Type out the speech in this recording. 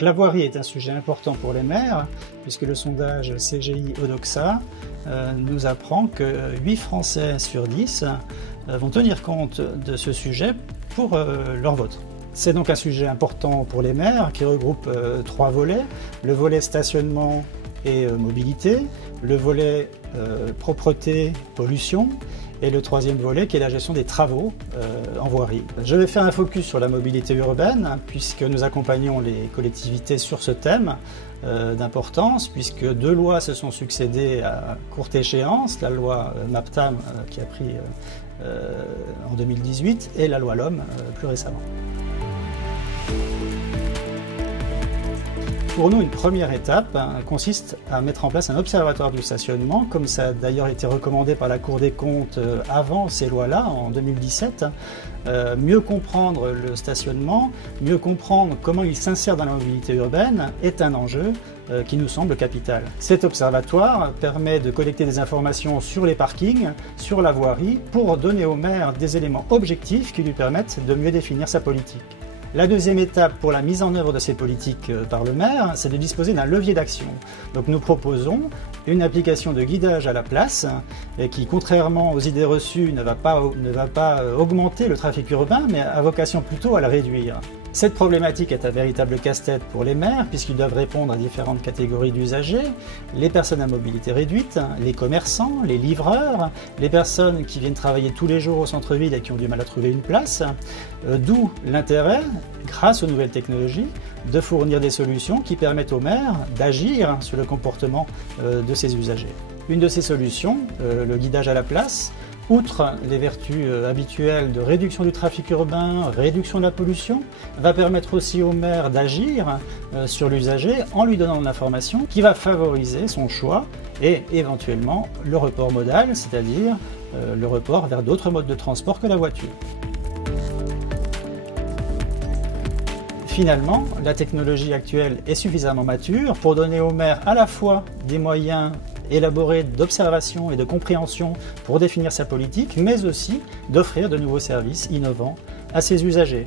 La voirie est un sujet important pour les maires, puisque le sondage CGI Odoxa nous apprend que 8 Français sur 10 vont tenir compte de ce sujet pour leur vote. C'est donc un sujet important pour les maires qui regroupe 3 volets: le volet stationnement et mobilité, le volet propreté, pollution, et le 3e volet qui est la gestion des travaux en voirie. Je vais faire un focus sur la mobilité urbaine puisque nous accompagnons les collectivités sur ce thème d'importance, puisque 2 lois se sont succédées à courte échéance, la loi MAPTAM qui a pris en 2018 et la loi LOM plus récemment. Pour nous, une première étape consiste à mettre en place un observatoire du stationnement, comme ça a d'ailleurs été recommandé par la Cour des comptes avant ces lois-là, en 2017. Mieux comprendre le stationnement, mieux comprendre comment il s'insère dans la mobilité urbaine est un enjeu qui nous semble capital. Cet observatoire permet de collecter des informations sur les parkings, sur la voirie, pour donner au maire des éléments objectifs qui lui permettent de mieux définir sa politique. La 2e étape pour la mise en œuvre de ces politiques par le maire, c'est de disposer d'un levier d'action. Donc nous proposons une application de guidage à la place qui, contrairement aux idées reçues, ne va pas augmenter le trafic urbain, mais a vocation plutôt à le réduire. Cette problématique est un véritable casse-tête pour les maires puisqu'ils doivent répondre à différentes catégories d'usagers: les personnes à mobilité réduite, les commerçants, les livreurs, les personnes qui viennent travailler tous les jours au centre-ville et qui ont du mal à trouver une place, d'où l'intérêt, grâce aux nouvelles technologies, de fournir des solutions qui permettent aux maires d'agir sur le comportement de ces usagers. Une de ces solutions, le guidage à la place, outre les vertus habituelles de réduction du trafic urbain, réduction de la pollution, va permettre aussi au maire d'agir sur l'usager en lui donnant de l'information qui va favoriser son choix et éventuellement le report modal, c'est-à-dire le report vers d'autres modes de transport que la voiture. Finalement, la technologie actuelle est suffisamment mature pour donner au maire à la fois des moyens élaborés d'observation et de compréhension pour définir sa politique, mais aussi d'offrir de nouveaux services innovants à ses usagers.